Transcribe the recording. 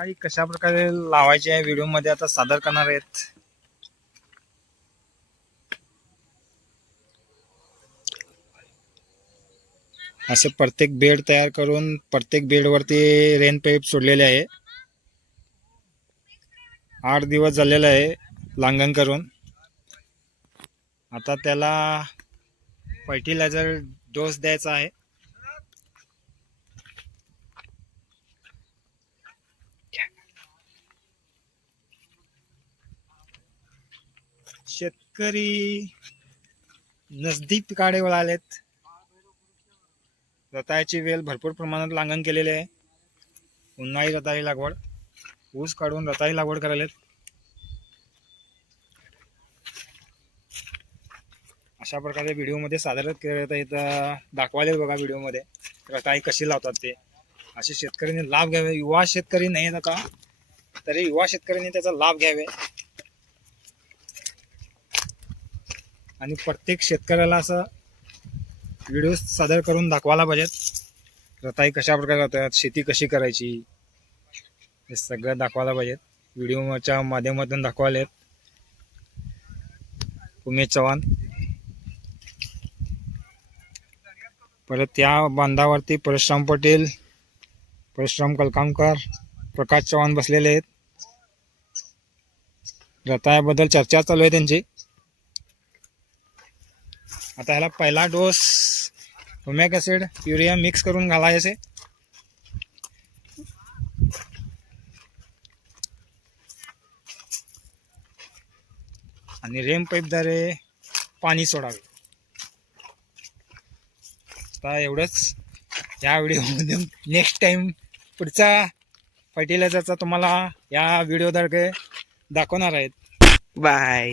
रताळी कशा प्रकारे लावायची आहे व्हिडिओ मध्ये आता सादर करणार आहेत. असे प्रत्येक बेड तयार करून प्रत्येक बेड वरती रेन पाईप सोडलेले आहे. 8 दिवस झालेले आहे लांगण करून. आता त्याला फर्टिलायझर डोस द्यायचा आहे. शेतकरी नजदीक पिकाडे वळालेत. रताळ्याची वेल भरपूर प्रमाणात लांगण केलेले आहे. उन्हाळी रताळी लागवड, ऊस काढून रताळी लागवड करायलेत. अशा प्रकारे व्हिडिओ मध्ये सादर करत आहेत, दाखवायला बघा व्हिडिओ मध्ये रताळी कशी लावतात ते. असे शेतकऱ्यांनी लाभ घ्यावे. युवा शेतकरी नाही आता तरी युवा शेतकऱ्यांनी त्याचा लाभ घ्यावे आणि प्रत्येक शेतकऱ्याला असं व्हिडिओ सादर करून दाखवायला पाहिजेत. रताळी कशा प्रकारे लावतात, शेती कशी करायची, हे सगळं दाखवायला पाहिजेत. व्हिडिओच्या माध्यमातून दाखवायलेत उमेश चव्हाण. परत त्या बांधावरती परशुराम पटेल, परशुराम कलकामकर, प्रकाश चव्हाण बसलेले आहेत. रताळ्याबद्दल चर्चा चालू आहे त्यांची. आता ह्याला पहिला dose humic acid urea mix करून घालायचे. आणि रेम पाईपद्वारे पाणी सोडावे. आता एवढंच या व्हिडिओमध्ये. नेक्स्ट टाइम पुढचा फर्टिलायझरचा तुम्हाला या व्हिडिओद्वारे दाखवणार आहेत. बाय.